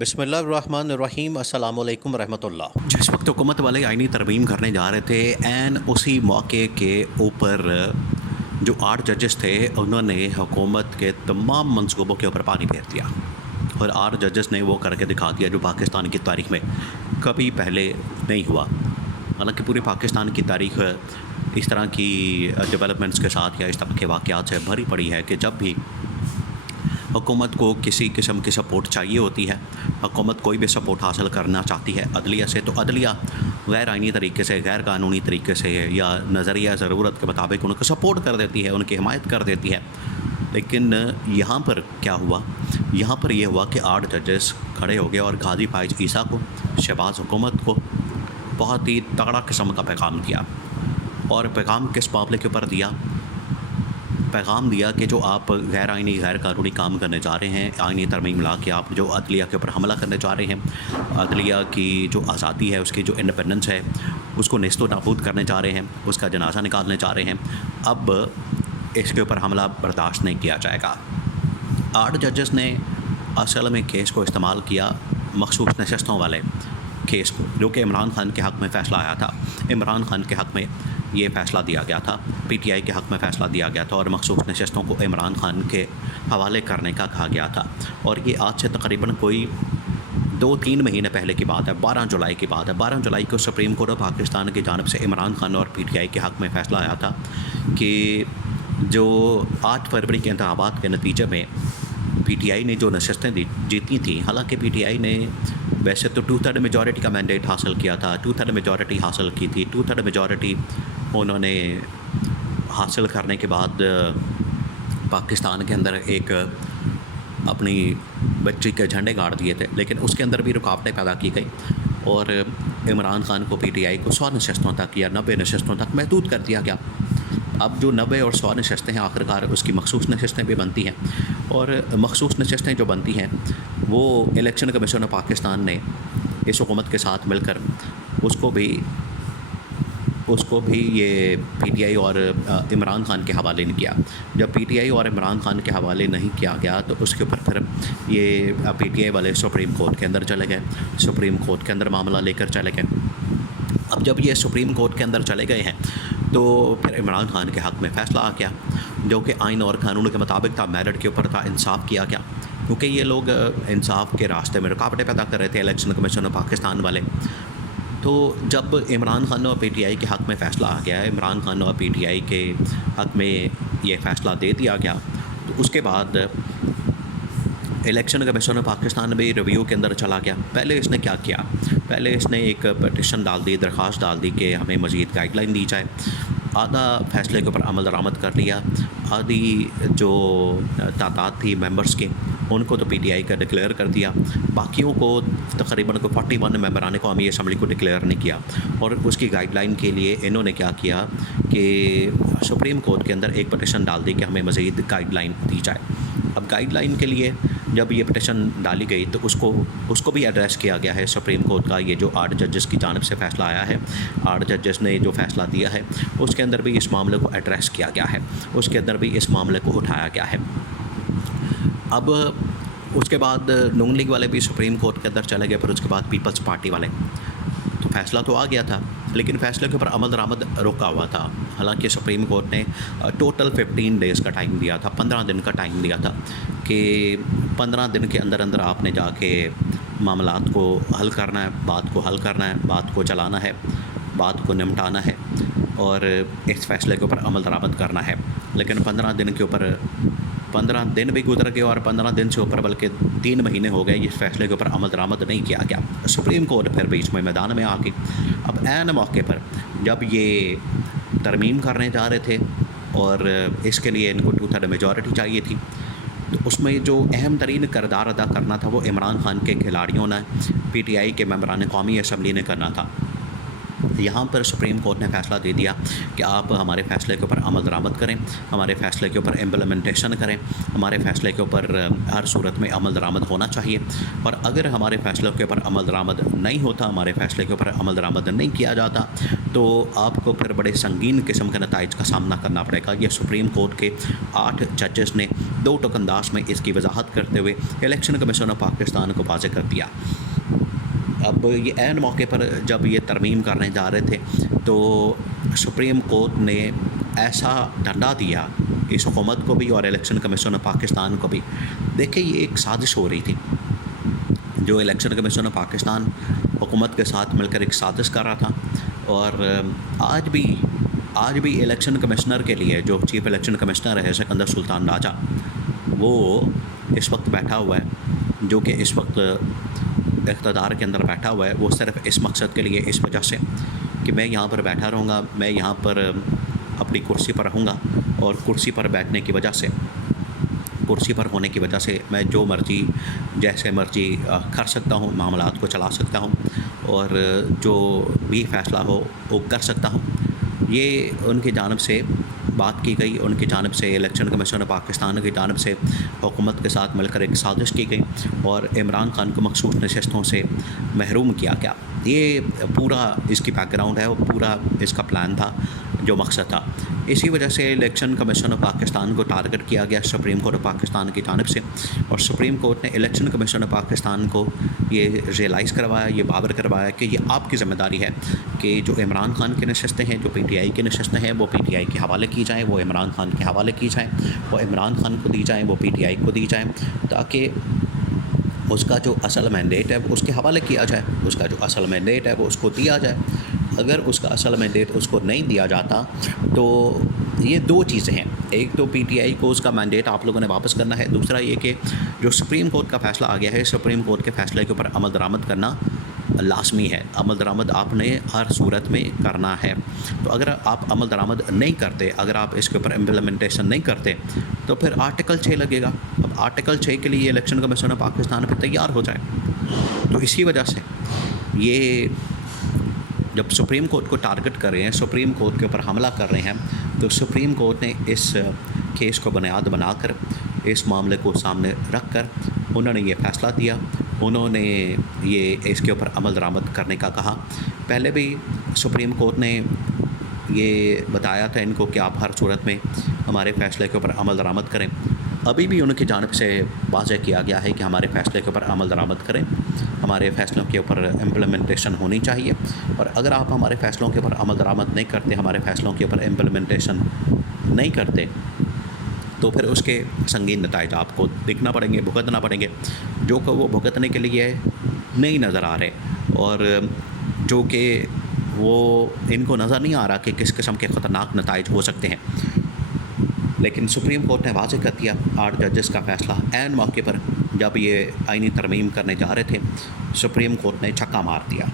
بسم اللہ الرحمن الرحیم، السلام علیکم ورحمۃ اللہ۔ جس وقت حکومت والے آئینی ترمیم کرنے جا رہے تھے، عین اسی موقع کے اوپر جو 8 ججز تھے انہوں نے حکومت کے تمام منصوبوں کے اوپر پانی پھیر دیا، اور 8 ججز نے وہ کر کے دکھا دیا جو پاکستان کی تاریخ میں کبھی پہلے نہیں ہوا۔ حالانکہ پوری پاکستان کی تاریخ اس طرح کی ڈیولپمنٹس کے ساتھ یا اس طرح کے واقعات سے بھری پڑی ہے کہ جب بھی حکومت کو کسی قسم کی سپورٹ چاہیے ہوتی ہے، حکومت کوئی بھی سپورٹ حاصل کرنا چاہتی ہے عدلیہ سے، تو عدلیہ غیر آئینی طریقے سے، غیر قانونی طریقے سے یا نظریہ ضرورت کے مطابق ان کو سپورٹ کر دیتی ہے، ان کی حمایت کر دیتی ہے۔ لیکن یہاں پر کیا ہوا؟ یہاں پر یہ ہوا کہ 8 ججز کھڑے ہو گئے اور غازی فائز عیسیٰ کو، شہباز حکومت کو بہت ہی تگڑا قسم کا پیغام دیا۔ اور پیغام کس معاملے کے اوپر دیا؟ پیغام دیا کہ جو آپ غیر آئینی غیر قانونی کام کرنے جا رہے ہیں، آئینی ترمیم لا کے آپ جو عدلیہ کے اوپر حملہ کرنے جا رہے ہیں، عدلیہ کی جو آزادی ہے، اس کی جو انڈیپینڈنس ہے، اس کو نیست و نابود کرنے جا رہے ہیں، اس کا جنازہ نکالنے جا رہے ہیں، اب اس کے اوپر حملہ برداشت نہیں کیا جائے گا۔ 8 ججز نے اصل میں کیس کو استعمال کیا، مخصوص نشستوں والے کیس کو، جو کہ عمران خان کے حق میں فیصلہ آیا تھا۔ عمران خان کے حق میں یہ فیصلہ دیا گیا تھا، پی ٹی آئی کے حق میں فیصلہ دیا گیا تھا، اور مخصوص نشستوں کو عمران خان کے حوالے کرنے کا کہا گیا تھا۔ اور یہ آج سے تقریباً کوئی 2-3 مہینے پہلے کی بات ہے، 12 جولائی کی بات ہے۔ 12 جولائی کو سپریم کورٹ آف پاکستان کی جانب سے عمران خان اور پی ٹی آئی کے حق میں فیصلہ آیا تھا کہ جو 8 فروری کے انتخابات کے نتیجے میں پی ٹی آئی نے جو نشستیں جیتی تھیں، حالانکہ پی ٹی آئی نے ویسے تو 2/3 میجورٹی کا مینڈیٹ حاصل کیا تھا، 2/3 میجورٹی حاصل کی تھی، 2/3 میجورٹی انہوں نے حاصل کرنے کے بعد پاکستان کے اندر ایک اپنی بچی کے جھنڈے گاڑ دیے تھے، لیکن اس کے اندر بھی رکاوٹیں پیدا کی گئی اور عمران خان کو پی ٹی آئی کو 100 نشستوں تک یا 90 نشستوں تک محدود کر دیا گیا۔ اب جو 90 اور 100 نشستیں ہیں، آخرکار اس کی مخصوص نشستیں بھی بنتی ہیں، اور مخصوص نشستیں جو بنتی ہیں وہ الیکشن کمیشن آف پاکستان نے اس حکومت کے ساتھ مل کر اس کو بھی یہ پی ٹی آئی اور عمران خان کے حوالے نہیں کیا۔ جب پی ٹی آئی اور عمران خان کے حوالے نہیں کیا گیا تو اس کے اوپر پھر یہ پی ٹی آئی والے سپریم کورٹ کے اندر چلے گئے، سپریم کورٹ کے اندر معاملہ لے کر چلے گئے۔ اب جب یہ سپریم کورٹ کے اندر چلے گئے ہیں تو پھر عمران خان کے حق میں فیصلہ آ گیا، جو کہ آئین اور قانون کے مطابق تھا، میرٹ کے اوپر تھا، انصاف کیا گیا، کیونکہ یہ لوگ انصاف کے راستے میں رکاوٹیں پیدا کر رہے تھے، الیکشن کمیشن آف پاکستان والے۔ تو جب عمران خان اور پی ٹی آئی کے حق میں فیصلہ آ گیا ہے، عمران خان اور پی ٹی آئی کے حق میں یہ فیصلہ دے دیا گیا، تو اس کے بعد الیکشن کمیشن آف پاکستان بھی ریویو کے اندر چلا گیا۔ پہلے اس نے کیا کیا؟ پہلے اس نے ایک پٹیشن ڈال دی، درخواست ڈال دی کہ ہمیں مزید گائیڈ لائن دی جائے۔ آدھا فیصلے کے اوپر عمل درآمد کر لیا، آدھی جو تعداد تھی ممبرس کی ان کو تو پی ٹی آئی کا ڈکلیئر کر دیا، باقیوں کو تقریباً 41 ممبران قومی اسمبلی کو ڈکلیئر نہیں کیا۔ اور اس کی گائیڈ لائن کے لیے انہوں نے کیا کیا کہ سپریم کورٹ کے اندر ایک پٹیشن ڈال دی کہ ہمیں مزید گائیڈ لائن دی جائے۔ اب گائیڈ لائن کے لیے جب یہ پٹیشن ڈالی گئی تو اس کو بھی ایڈریس کیا گیا ہے سپریم کورٹ کا، یہ جو 8 ججز کی جانب سے فیصلہ آیا ہے، 8 ججز نے جو فیصلہ دیا ہے اس کے اندر بھی اس معاملے کو ایڈریس کیا گیا ہے، اس کے اندر بھی اس معاملے کو اٹھایا گیا ہے۔ اب اس کے بعد نون لیگ والے بھی سپریم کورٹ کے اندر چلے گئے، پھر اس کے بعد پیپلز پارٹی والے۔ تو فیصلہ تو آ گیا تھا، لیکن فیصلے کے اوپر عمل درآمد رکا ہوا تھا۔ حالانکہ سپریم کورٹ نے ٹوٹل 15 ڈیز کا ٹائم دیا تھا، 15 دن کا ٹائم دیا تھا کہ 15 دن کے اندر اندر آپ نے جا کے معاملات کو حل کرنا ہے، بات کو حل کرنا ہے، بات کو چلانا ہے، بات کو نمٹانا ہے اور اس فیصلے کے اوپر عمل درآمد کرنا ہے۔ لیکن 15 دن کے اوپر 15 دن بھی گزر گئے اور 15 دن سے اوپر بلکہ 3 مہینے ہو گئے، اس فیصلے کے اوپر عمل درآمد نہیں کیا گیا۔ سپریم کورٹ پھر بیچ میں میدان میں آ گئی۔ اب عین موقع پر جب یہ ترمیم کرنے جا رہے تھے اور اس کے لیے ان کو 2/3 میجورٹی چاہیے تھی، تو اس میں جو اہم ترین کردار ادا کرنا تھا وہ عمران خان کے کھلاڑیوں نے، پی ٹی آئی کے ممبران قومی اسمبلی نے کرنا تھا۔ یہاں پر سپریم کورٹ نے فیصلہ دے دیا کہ آپ ہمارے فیصلے کے اوپر عمل درآمد کریں، ہمارے فیصلے کے اوپر امپلیمنٹیشن کریں، ہمارے فیصلے کے اوپر ہر صورت میں عمل درآمد ہونا چاہیے، اور اگر ہمارے فیصلوں کے اوپر عمل درآمد نہیں ہوتا، ہمارے فیصلے کے اوپر عمل درآمد نہیں کیا جاتا، تو آپ کو پھر بڑے سنگین قسم کے نتائج کا سامنا کرنا پڑے گا۔ یہ سپریم کورٹ کے 8 ججز نے 2 ٹوک انداز میں اس کی وضاحت کرتے ہوئے الیکشن کمیشن آف پاکستان کو واضح کر دیا۔ اب یہ عین موقع پر جب یہ ترمیم کرنے جا رہے تھے تو سپریم کورٹ نے ایسا ڈنڈا دیا اس حکومت کو بھی اور الیکشن کمیشن آف پاکستان کو بھی۔ دیکھیں یہ ایک سازش ہو رہی تھی، جو الیکشن کمیشن آف پاکستان حکومت کے ساتھ مل کر ایک سازش کر رہا تھا، اور آج بھی الیکشن کمشنر کے لیے جو چیف الیکشن کمشنر ہے سکندر سلطان راجہ، وہ اس وقت بیٹھا ہوا ہے، جو کہ اس وقت اقتدار کے اندر بیٹھا ہوا ہے، وہ صرف اس مقصد کے لیے، اس وجہ سے کہ میں یہاں پر بیٹھا رہوں گا، میں یہاں پر اپنی کرسی پر رہوں گا، اور کرسی پر بیٹھنے کی وجہ سے، کرسی پر ہونے کی وجہ سے میں جو مرضی جیسے مرضی کر سکتا ہوں، معاملات کو چلا سکتا ہوں، اور جو بھی فیصلہ ہو وہ کر سکتا ہوں۔ یہ ان کی جانب سے بات کی گئی، ان کی جانب سے الیکشن کمیشن آف پاکستان کی جانب سے حکومت کے ساتھ مل کر ایک سازش کی گئی، اور عمران خان کو مخصوص نشستوں سے محروم کیا گیا۔ یہ پورا اس کی بیک گراؤنڈ ہے، وہ پورا اس کا پلان تھا، جو مقصد تھا۔ اسی وجہ سے الیکشن کمیشن آف پاکستان کو ٹارگٹ کیا گیا سپریم کورٹ آف پاکستان کی جانب سے، اور سپریم کورٹ نے الیکشن کمیشن آف پاکستان کو یہ ریئلائز کروایا، یہ باور کروایا کہ یہ آپ کی ذمہ داری ہے کہ جو عمران خان کی نشستیں ہیں، جو پی ٹی آئی کی نشستیں ہیں، وہ پی ٹی آئی کے حوالے کی جائیں، وہ عمران خان کے حوالے کی جائیں، وہ عمران خان کو دی جائیں، وہ پی ٹی آئی کو دی جائیں، تاکہ اس کا جو اصل مینڈیٹ ہے وہ اس کے حوالے کیا جائے، اس کا جو اصل مینڈیٹ ہے وہ اس کو دیا جائے۔ اگر اس کا اصل مینڈیٹ اس کو نہیں دیا جاتا تو یہ 2 چیزیں ہیں، ایک تو پی ٹی آئی کو اس کا مینڈیٹ آپ لوگوں نے واپس کرنا ہے، دوسرا یہ کہ جو سپریم کورٹ کا فیصلہ آ گیا ہے، سپریم کورٹ کے فیصلے کے اوپر عمل درآمد کرنا لازمی ہے، عمل درآمد آپ نے ہر صورت میں کرنا ہے۔ تو اگر آپ عمل درآمد نہیں کرتے، اگر آپ اس کے اوپر امپلیمنٹیشن نہیں کرتے، تو پھر آرٹیکل 6 لگے گا۔ اب آرٹیکل 6 کے لیے الیکشن کمیشن آف پاکستان پہ تیار ہو جائے۔ تو اسی وجہ سے یہ جب سپریم کورٹ کو ٹارگٹ کر رہے ہیں، سپریم کورٹ کے اوپر حملہ کر رہے ہیں، تو سپریم کورٹ نے اس کیس کو بنیاد بنا کر، اس معاملے کو سامنے رکھ کر انہوں نے یہ فیصلہ دیا، انہوں نے یہ اس کے اوپر عمل درآمد کرنے کا کہا۔ پہلے بھی سپریم کورٹ نے یہ بتایا تھا ان کو کہ آپ ہر صورت میں ہمارے فیصلے کے اوپر عمل درآمد کریں، ابھی بھی ان کی جانب سے واضح کیا گیا ہے کہ ہمارے فیصلے کے اوپر عمل درآمد کریں، ہمارے فیصلوں کے اوپر امپلیمنٹیشن ہونی چاہیے، اور اگر آپ ہمارے فیصلوں کے اوپر عمل درآمد نہیں کرتے، ہمارے فیصلوں کے اوپر امپلیمنٹیشن نہیں کرتے، تو پھر اس کے سنگین نتائج آپ کو دیکھنا پڑیں گے، بھگتنا پڑیں گے، جو کہ وہ بھگتنے کے لیے نہیں نظر آ رہے، اور جو کہ وہ ان کو نظر نہیں آ رہا کہ کس قسم کے خطرناک نتائج ہو سکتے ہیں۔ لیکن سپریم کورٹ نے واضح کر دیا 8 ججز کا فیصلہ عین موقع پر، جب یہ آئینی ترمیم کرنے جا رہے تھے، سپریم کورٹ نے چھکا مار دیا۔